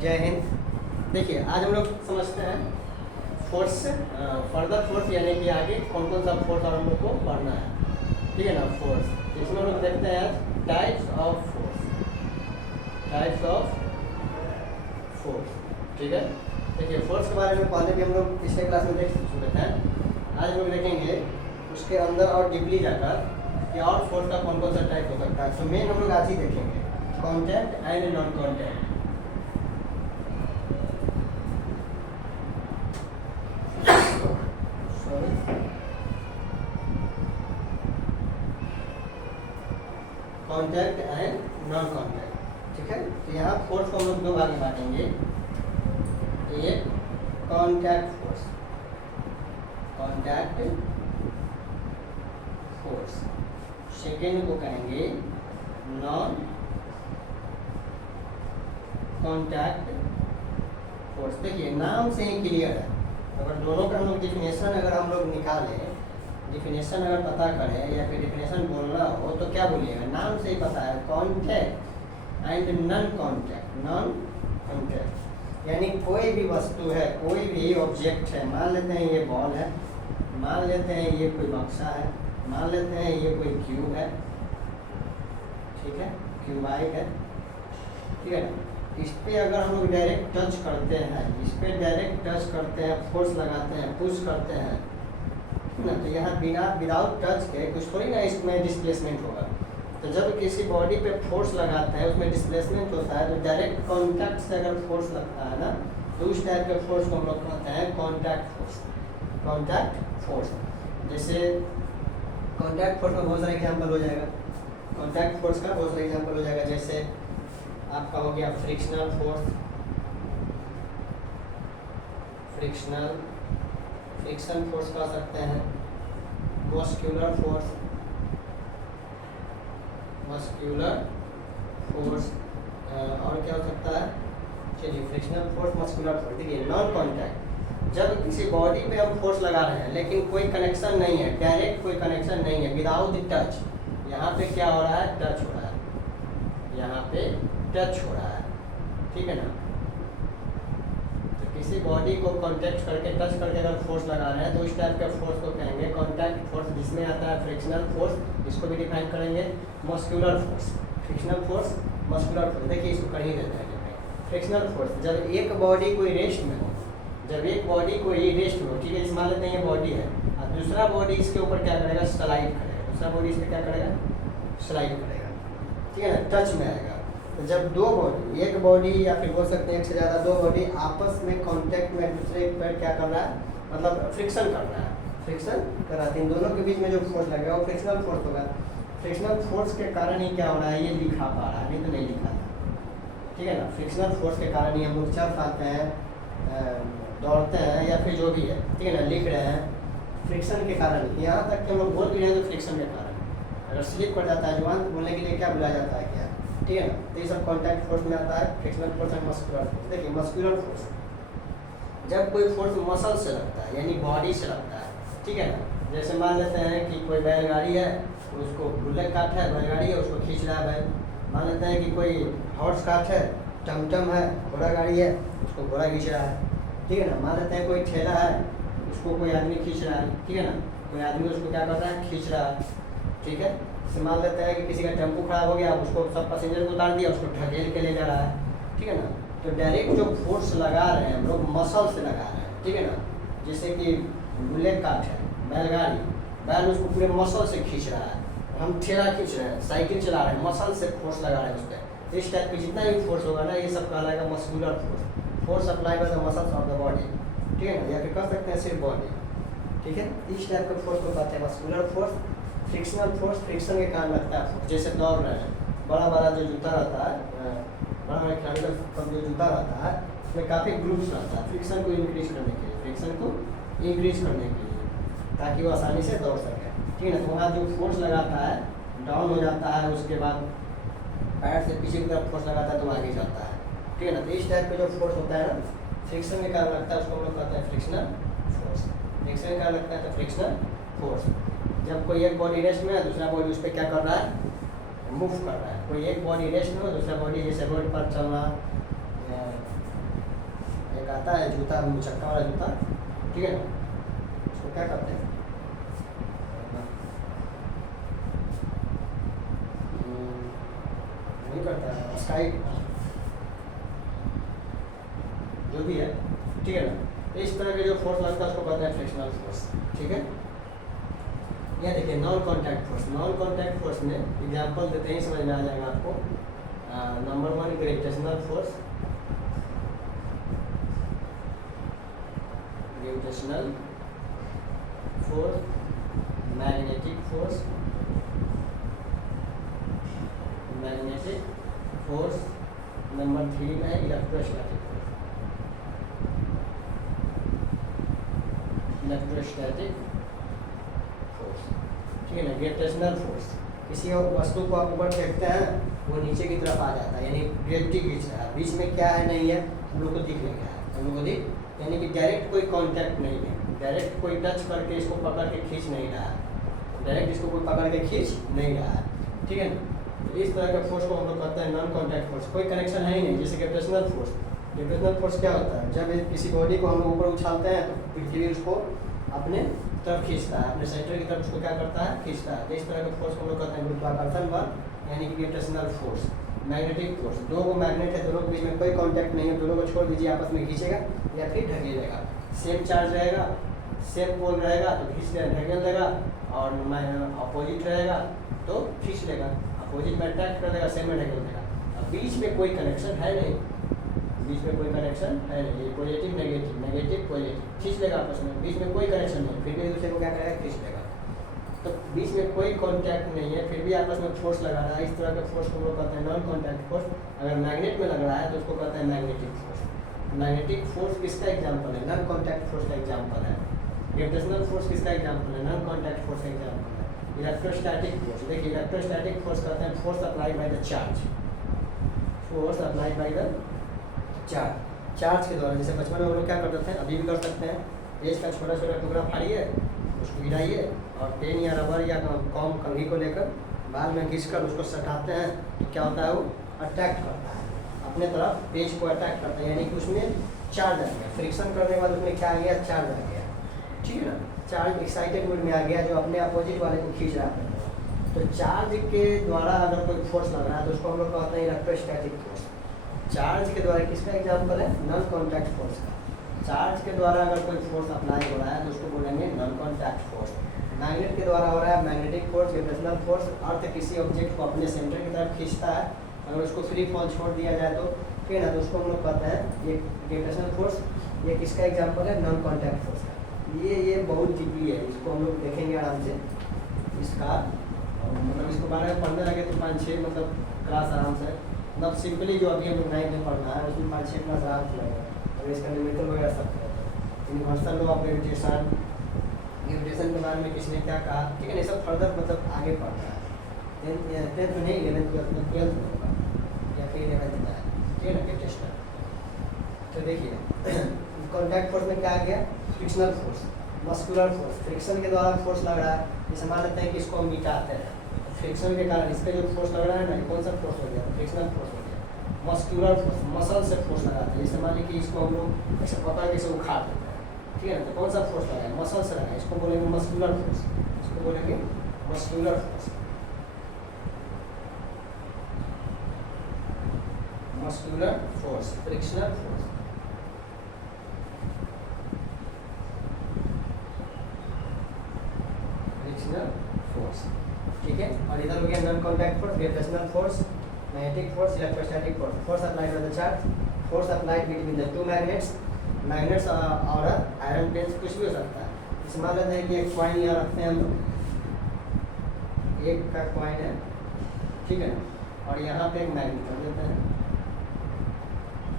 जय हिंद। देखिए आज हम लोग समझते हैं फोर्स, फर्दर फोर्स यानी कि आगे कौन कौन सा फोर्स और हम लोग को पढ़ना है, ठीक है ना। फोर्स इसमें हम लोग देखते हैं types of force, types of force, ठीक है। देखिए फोर्स के बारे में पहले भी हम लोग पिछले क्लास में देख चुके हैं। आज हम लोग देखेंगे उसके अंदर और डीपली जाकर कि और फोर्स का कौन कौन सा टाइप हो सकता है। तो मेन हम लोग आज ही देखेंगे contact and non contact. Contact and non contact, ठीक है। तो यहाँ फोर्स को हम लोग दो भाग में बांटेंगे। एक contact force, contact force. Second को कहेंगे नॉन कॉन्टैक्ट फोर्स। देखिए नाम से ही क्लियर है, अगर दोनों का हम लोग डिफिनेशन अगर हम लोग निकालें, डिफिनेशन अगर पता करें या फिर डिफिनेशन बोलना हो तो क्या बोलिएगा, नाम से ही पता है contact and non contact. Non contact यानी कोई भी वस्तु है, कोई भी ऑब्जेक्ट है, मान लेते हैं ये बॉल है, मान लेते हैं ये कोई बक्सा है, मान लेते हैं ये कोई क्यूब है, ठीक है, क्यूबाइड है, ठीक है ना। इस पे अगर हम लोग डायरेक्ट टच करते हैं, इस पे डायरेक्ट टच करते हैं, फोर्स लगाते हैं, पुश करते हैं ना, तो यहाँ बिना विदाउट टच के कुछ थोड़ी ना इसमें डिस्प्लेसमेंट होगा। तो जब किसी बॉडी पे फोर्स लगाते हैं उसमें डिस्प्लेसमेंट होता है, तो डायरेक्ट कॉन्टैक्ट से अगर फोर्स लगता है ना, तो उस टाइप के फोर्स को हम लोग कहते हैं कॉन्टैक्ट फोर्स। कॉन्टैक्ट फोर्स जैसे कॉन्टैक्ट फोर्स में बहुत सारे एग्जाम्पल हो जाएगा। कॉन्टैक्ट फोर्स का बहुत सारे एग्जाम्पल हो जाएगा, जैसे आपका हो गया फ्रिक्शनल फोर्स, फ्रिक्शन फोर्स कह सकते हैं, मस्कुलर फोर्स, और क्या हो सकता है, चलिए फ्रिक्शनल फोर्स, मस्कुलर फोर्स। देखिए नॉन कॉन्टैक्ट, जब किसी बॉडी पे हम फोर्स लगा रहे हैं लेकिन कोई कनेक्शन नहीं है, डायरेक्ट कोई कनेक्शन नहीं है, विदाउट टच। यहाँ पे क्या हो रहा है, टच हो रहा है, यहाँ पे टच हो रहा है, ठीक है ना। तो किसी बॉडी को कॉन्टैक्ट करके, टच करके अगर फोर्स लगा रहे हैं तो इस टाइप के फोर्स को कहेंगे कॉन्टैक्ट फोर्स, जिसमें आता है फ्रिक्शनल फोर्स, इसको भी डिफाइन करेंगे, muscular force. Frictional force, muscular force, देखिए इसको कर ही देते हैं। फ्रिक्शनल फोर्स जब एक बॉडी कोई रेस्ट में हो, जब एक बॉडी कोई रेस्ट में हो, ठीक है, इस मान लेते हैं ये बॉडी है और दूसरा बॉडी इसके ऊपर क्या करेगा, स्लाइड करेगा, दूसरा बॉडी इस पर क्या करेगा, स्लाइड करेगा, ठीक है ना, टच में आएगा। तो जब दो बॉडी, एक बॉडी या फिर बोल सकते हैं एक से ज़्यादा दो बॉडी आपस में कांटेक्ट में एक दूसरे पर क्या कर रहा है, मतलब फ्रिक्शन कर रहा है, फ्रिक्शन कर रहा है, इन दोनों के बीच में जो फोर्स लगेगा वो फ्रिक्शनल फोर्स होगा। फ्रिक्शनल फोर्स के कारण ही क्या हो रहा है, ये लिखा पा रहा है, नहीं तो नहीं लिखा था, ठीक है ना। फ्रिक्शनल फोर्स के कारण ही हम लोग चल पाते हैं, दौड़ते हैं या फिर जो भी है, ठीक है ना, लिख रहे हैं, फ्रिक्शन के कारण। यहाँ तक कि हम लोग बोल भी रहे हैं तो फ्रिक्शन के कारण, अगर स्लिप कर जाता है जुबान, बोलने के लिए क्या बुलाया जाता है, क्या, ठीक है ना। तो ये सब कॉन्टैक्ट फोर्स में आता है, frictional force and muscular force. देखिए मस्कुलर फोर्स, जब कोई फोर्स मसल से लगता है यानी बॉडी से लगता है, ठीक है ना। जैसे मान लेते हैं कि कोई बैलगाड़ी है, उसको बुलेट काट है, बैलगाड़ी है, उसको खींच रहा है बैल। मान लेते हैं कि कोई हॉर्स काट है, टमटम है, घोड़ा गाड़ी है, उसको घोड़ा खींच रहा है, ठीक है ना। मान लेते हैं कोई ठेला है, उसको कोई आदमी खींच रहा है, ठीक है ना, कोई आदमी उसको क्या कर रहा है, खींच रहा है, ठीक है। जैसे मान लेते हैं कि किसी का टेम्पो खराब हो गया, उसको सब पैसेंजर को उतार दिया, उसको ढकेल के ले जा रहा है, ठीक है ना। तो डायरेक्ट जो फोर्स लगा रहे हैं हम लोग मसल से लगा रहे हैं, ठीक है ना। जैसे कि बुलेट काट है, बैलगाड़ी, बैल उसको पूरे मसल से खींच रहा है, हम ठेला खींच रहे हैं, साइकिल चला रहे हैं, मसल से फोर्स लगा रहे हैं उस पर। इस टाइप की जितना भी फोर्स होगा ना, ये सब कहलाएगा muscular force, force apply by the muscles of the body, ठीक है ना, या फिर कह सकते हैं सिर्फ बॉडी, ठीक है। इस टाइप का फोर्स को कहते हैं muscular force. Frictional force, friction के कारण लगता है, जैसे दौड़ रहे हैं, बड़ा बड़ा जो जूता रहता है, बड़ा बड़ा खिलाड़ी का जो जूता रहता है उसमें काफ़ी ग्रुप्स रहता है, फ्रिक्शन को इंक्रीज करने के लिए, फ्रिक्शन को इंक्रीज करने के लिए, ताकि वो आसानी से दौड़ सके, ठीक है ना। तो वहाँ जो फोर्स लगाता है डाउन हो जाता है, उसके बाद पैर से पीछे की तरफ फोर्स लगाता है तो आगे जाता है, ठीक है ना। तो इस टाइप का जो फोर्स होता है ना, फ्रिक्शन के कारण लगता है, उसको हम लोग कहते हैं फ्रिक्शनल फोर्स। फ्रिक्शन के कारण लगता है तो फ्रिक्शनल फोर्स। जब कोई एक बॉडी रेस्ट में है, दूसरा बॉडी उस पर क्या कर रहा है, मूव कर रहा है। कोई एक बॉडी रेस्ट में हो, दूसरा बॉडी जैसे रोड पर चलना, एक आता है जूता, मुचक्का वाला जूता, ठीक है ना, उसको क्या करते हैं, नहीं करता है स्काई, जो भी है, ठीक है ना। इस तरह के जो फोर्स लगता है उसको कहते हैं फ्रिक्शनल फोर्स, ठीक है। यह देखिए non contact force, non contact force में एग्जांपल देते ही समझ में आ जाएगा आपको। Number 1 gravitational force, gravitational force, magnetic force, magnetic force, number 3 में इलेक्ट्रोस्टैटिक फोर्स, इलेक्ट्रोस्टैटिक फोर्स, ठीक है ना। ग्रेविटेशनल फोर्स, किसी वस्तु को आप ऊपर फेंकते हैं वो नीचे की तरफ आ जाता है, यानी ग्रेविटी खींच रहा है, बीच में क्या है नहीं है हम लोग को दिख नहीं रहा है, हम लोग को दिख, यानी कि डायरेक्ट कोई कांटेक्ट नहीं है, डायरेक्ट कोई टच करके इसको पकड़ के खींच नहीं रहा है, डायरेक्ट इसको कोई पकड़ के खींच नहीं रहा है, ठीक है ना। तो इस तरह के फोर्स को हम लोग कहते हैं नॉन कॉन्टैक्ट फोर्स, कोई कनेक्शन है ही नहीं। जैसे ग्रेविटेशनल फोर्स, ग्रेविटेशनल फोर्स क्या होता है, जब किसी बॉडी को हम लोग ऊपर उछालते हैं तो पृथ्वी उसको अपने तरफ खींचता है, अपने सेंटर की तरफ उसको क्या करता है, खींचता है। तो इस तरह के फोर्स को हम लोग कहते हैं गुरुत्वाकर्षण बल, यानी कि ग्रेविटेशनल फोर्स। मैग्नेटिक फोर्स, दो को मैग्नेट है, दोनों के बीच में कोई कांटेक्ट नहीं है, दोनों को छोड़ दीजिए, आपस में खींचेगा या फिर ढकेलेगा, सेम चार्ज रहेगा, सेम पोल रहेगा तो खींच लेगा, ढकेल देगा, और अपोजिट रहेगा तो खींच लेगा, अपोजिट में अट्रैक्ट कर देगा, सेम में ढकेल देगा। अब बीच में कोई कनेक्शन है नहीं, बीच में कोई कनेक्शन है नहीं, पॉजिटिव नेगेटिव, नेगेटिव पॉजिटिव, खींच लेगा आपस में, बीच में कोई कनेक्शन नहीं, फिर भी एक दूसरे को क्या करेगा, खींच लेगा। तो बीच में कोई कांटेक्ट नहीं है, फिर भी आपस में फोर्स लगा रहा है, इस तरह के फोर्स को लोग कहते हैं नॉन कांटेक्ट फोर्स। अगर मैग्नेट में लग रहा है तो उसको कहते हैं मैग्नेटिक फोर्स। मैग्नेटिक फोर्स किसका एग्जाम्पल है, नॉन कांटेक्ट फोर्स का एग्जाम्पल है। ग्रेविटेशनल फोर्स किसका एग्जाम्पल है, नॉन कांटेक्ट फोर्स का एग्जाम्पल है। इलेक्ट्रोस्टैटिक फोर्स, देखिए इलेक्ट्रोस्टैटिक फोर्स कहते हैं force applied by the charge, force applied by the charge, charge के द्वारा। जैसे बचपन में हम लोग क्या करते थे, अभी भी कर सकते हैं, पेज का छोटा छोटा टुकड़ा फाड़िए, उसको गिराइए और पेन या रबर या कॉम कंघी को लेकर बाल में घिसकर उसको सटाते हैं तो क्या होता है, वो अट्रैक्ट करता है अपने तरफ, पेज को अट्रैक्ट करता है, यानी कि उसमें चार्ज आ गया, फ्रिक्शन करने के बाद उसमें क्या आ गया, चार्ज आ गया, ठीक है ना। चार्ज एक्साइटेड मोड में आ गया जो अपने अपोजिट वाले को खींच रहा है। तो चार्ज के द्वारा अगर कोई फोर्स लग रहा है तो उसको हम लोग कहते हैं इलेक्ट्रोस्टैटिक फोर्स। चार्ज के द्वारा किसका एग्जाम्पल है, नॉन कॉन्टैक्ट फोर्स का। चार्ज के द्वारा अगर कोई फोर्स अप्लाई हो रहा है तो उसको बोलेंगे नॉन कॉन्टैक्ट फोर्स। मैग्नेट के द्वारा हो रहा है मैग्नेटिक फोर्स, ग्रेविटेशनल फोर्स। अर्थ किसी ऑब्जेक्ट को अपने सेंटर की तरफ खींचता है, अगर उसको फ्री फॉल छोड़ दिया जाए तो ठीक है ना, तो उसको हम लोग कहते हैं ये ग्रेविटेशनल फोर्स। ये किसका एग्जाम्पल है, नॉन कॉन्टैक्ट फोर्स का। ये बहुत डीपली है, इसको हम लोग देखेंगे आराम से। इसका मतलब इसको बारे में पढ़ने लगे तो 5-6 मतलब क्लास आराम से, मतलब सिंपली जो अभी हम लोग 9th में पढ़ना है उसमें 5-6 क्लास आराम से लगेगा। और इसका न्यूमेरिकल वगैरह सब universal law of gravitation, gravitation के बारे में किसने क्या कहा, ठीक है ना, ये सब फर्दर मतलब आगे पढ़ना है। 10th में नहीं, 11th 12th में होगा या फिर 11th में है, ठीक है ना, ग्रेविटेशन। तो देखिए कॉन्टैक्ट फोर्स में क्या आ गया, frictional force, muscular force. Friction के द्वारा फोर्स लग रहा है, जैसे मान लेते हैं कि इसको हम मिटाते हैं, फ्रिक्शन के कारण इस पर जो फोर्स लग रहा है ना, कौन सा फोर्स हो गया, फ्रिक्शनल फोर्स हो गया। मस्कुलर फोर्स, मसल से फोर्स लगाते हैं, जैसे मान लीजिए कि इसको हम लोग ऐसे पकड़ के इसे उखाड़ देते हैं, ठीक है ना, तो कौन सा फोर्स लगा है, मसल से लगा है, इसको बोलेंगे मस्कुलर फोर्स, इसको बोलेंगे muscular force, muscular force, frictional force. Force, ठीक है। और इधर हो गया non contact force, gravitational force, magnetic force, electrostatic force. Force applied by the charge, force applied between the two magnets, magnets और आयरन पेंस, कुछ भी हो सकता है। इस मान लेते हैं कि एक कॉइन यहाँ रखते हैं हम लोग, एक का कॉइन है, ठीक है ना, और यहाँ पे एक मैग्नेट रख देते हैं।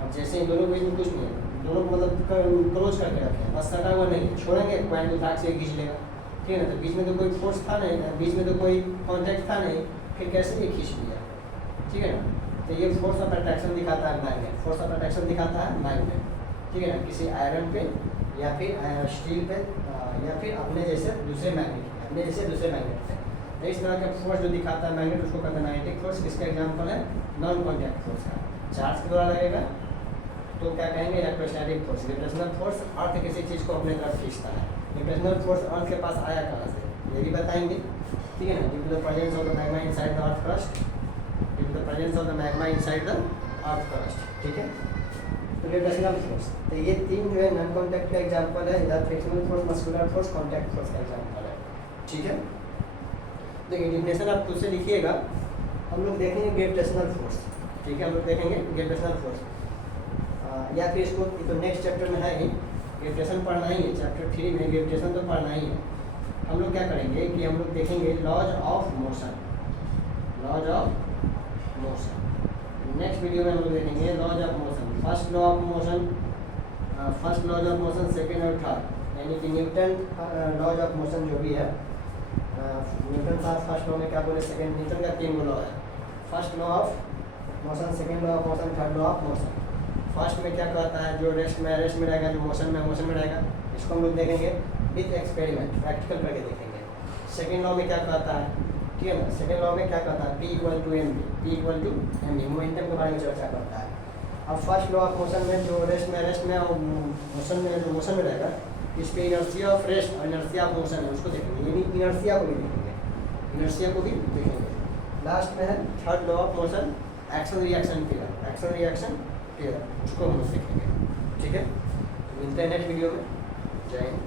अब जैसे इन दोनों के बीच में कुछ नहीं है, दोनों को मतलब क्लोज करके रखें, बस सटा हुआ नहीं, छोड़ेंगे कॉइन को धाक से खींच लेगा, ठीक है ना। तो बीच में तो कोई फोर्स था नहीं, बीच में तो कोई कॉन्टैक्ट था नहीं, फिर कैसे ये खींच लिया, ठीक है ना। तो ये फोर्स ऑफ अट्रैक्शन दिखाता है मैग्नेट, फोर्स ऑफ अट्रैक्शन दिखाता है मैग्नेट, ठीक है ना, किसी आयरन पे या फिर स्टील पे या फिर अपने जैसे दूसरे मैग्नेट, अपने जैसे दूसरे मैग्नेट पे। तो इस तरह का फोर्स जो दिखाता है मैग्नेट, उसको कहते हैं मैग्नेटिक फोर्स। इसका एग्जाम्पल है नॉन कॉन्टैक्ट फोर्स का, चार्ज के द्वारा लगेगा, तो क्या कहेंगे इलेक्ट्रोस्टैटिक फोर्स। ग्रेविटेशनल फोर्स अर्थ किसी चीज़ को अपने तरफ खींचता है। ग्रेविटेशनल फोर्स अर्थ के पास आया कहाँ से, ये भी बताएंगे, ठीक है ना। Due to the presence of the magma inside the earth crust, due to the presence of the magma inside the earth crust, ठीक है। तो ग्रेविटेशनल फोर्स, तो ये तीन जो है नॉन कॉन्टैक्ट का एग्जांपल है, इधर frictional force, muscular force, contact force का एग्जांपल है, ठीक है। देखिए डिफिनेशन आप खुद से लिखिएगा। हम लोग देखेंगे ग्रेविटेशनल फोर्स, ठीक है, हम लोग देखेंगे ग्रेविटेशनल फोर्स, या फिर इसको तो नेक्स्ट चैप्टर में है ही, ग्रेविटेशन पढ़ना ही है, चैप्टर 3 में ग्रेविटेशन तो पढ़ना ही है। हम लोग क्या करेंगे कि हम लोग देखेंगे laws of motion, laws of motion. Next video में हम लोग देखेंगे laws of motion, first law of motion, first laws of motion, second और थर्ड, यानी कि न्यूटन लॉज ऑफ मोशन जो भी है। न्यूटन का फर्स्ट लॉ में क्या बोले, सेकेंड न्यूटन का 3 लॉ है, first law of motion, second law of motion, third law of motion. First में क्या कहता है, जो रेस्ट में रहेगा, जो मोशन में रहेगा, इसको हम लोग देखेंगे विथ एक्सपेरिमेंट, प्रैक्टिकल करके देखेंगे। सेकेंड लॉ में क्या कहता है, ठीक है ना, सेकेंड लॉ में क्या कहता है, P = mv, P = mv, momentum के बारे में चर्चा करता है। अब फर्स्ट लॉ ऑफ मोशन में जो रेस्ट में और मोशन में रहेगा, इस पर इनर्शिया ऑफ रेस्ट और इनर्शिया ऑफ मोशन है, उसको देखेंगे, यानी इनर्शिया को भी देखेंगे, इनर्शिया को भी देखेंगे। लास्ट में है third law of motion, action reaction pair, उसको हम देखेंगे, ठीक है। मिलते हैं नेक्स्ट वीडियो में। जय हिंद।